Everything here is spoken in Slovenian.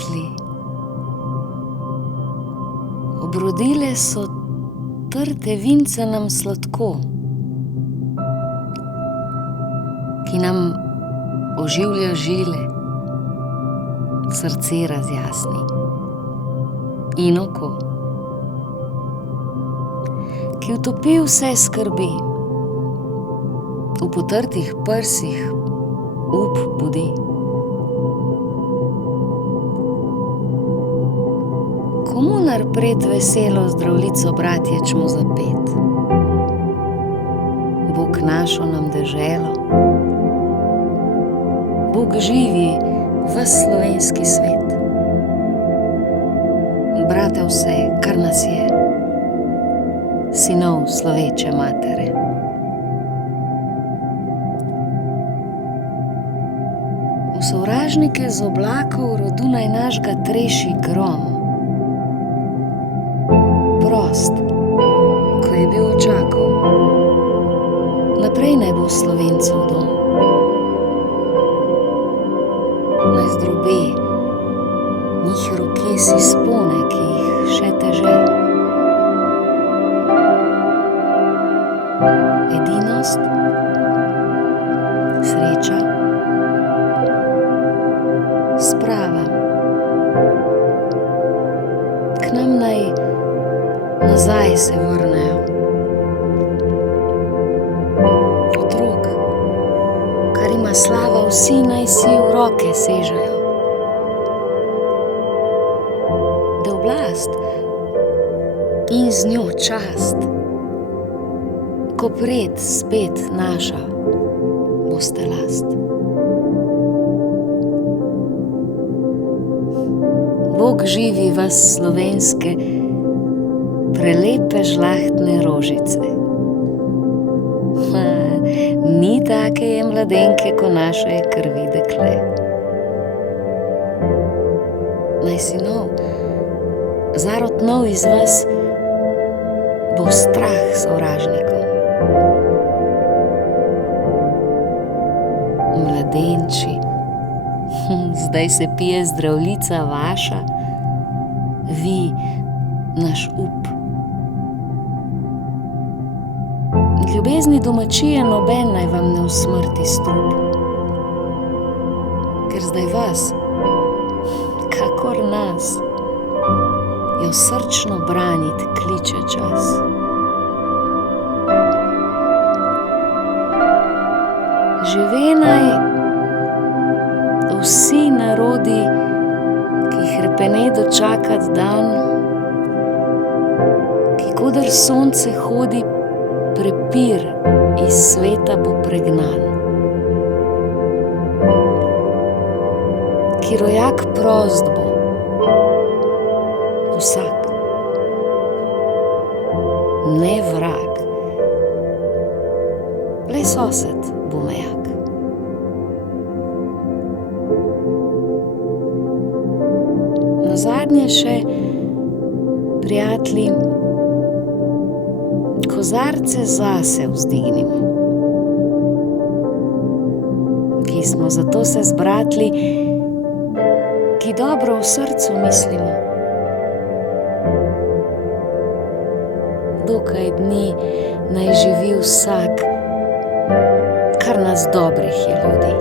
prijatelji. Obrodile so trte vince nam sladko, ki nam oživlja žile, srce razjasni in oko, ki utopi vse skrbi, v potrtih prsih up budi. Komu narpred veselo zdravljico bratječmu zapet? Bog našo nam deželo, Bog živi ves slovenski svet. Brate vse, kar nas je, sinov sloveče matere. V sovražnike z oblakov rodu naj naš ga treši grom. Prost, ko je bil očakov, naprej naj bo Slovencov dom. Naj zdrobe njih roke si spone, ki jih še teže. Edinost, sreča, sprava. K nam naj nazaj se vrnejo. Otrok, kar ima slava, vsi naj si v roke sežejo. Da oblast in z njo čast, ko pred spet naša boste last. Bog živi vas slovenske prelepe žlahtne rožice. Ni take je mladenke, ko naše je krvi dekle. Naj sinov, zarod nov iz vas, bo strah sovražnikom. Mladenči, zdaj se pije zdravljica vaša, vi naš up. Ljubezni domačije noben naj vam ne usmrti strup, ker zdaj vas, kakor nas, jo srčno branit kliče čas. Žive naj vsi narodi, ki hrepene dočakat dan, ki kodar sonce hodi, prepir iz sveta bo pregnan. Ki rojak prost bo, vsak, ne vrag, le sosed bo mejak. Nazadnje še, prijatelji, kozarce zase vzdignimo, ki smo zato se zbratli, ki dobro v srcu mislimo. Dokaj dni naj živi vsak, kar nas dobrih je ljudi.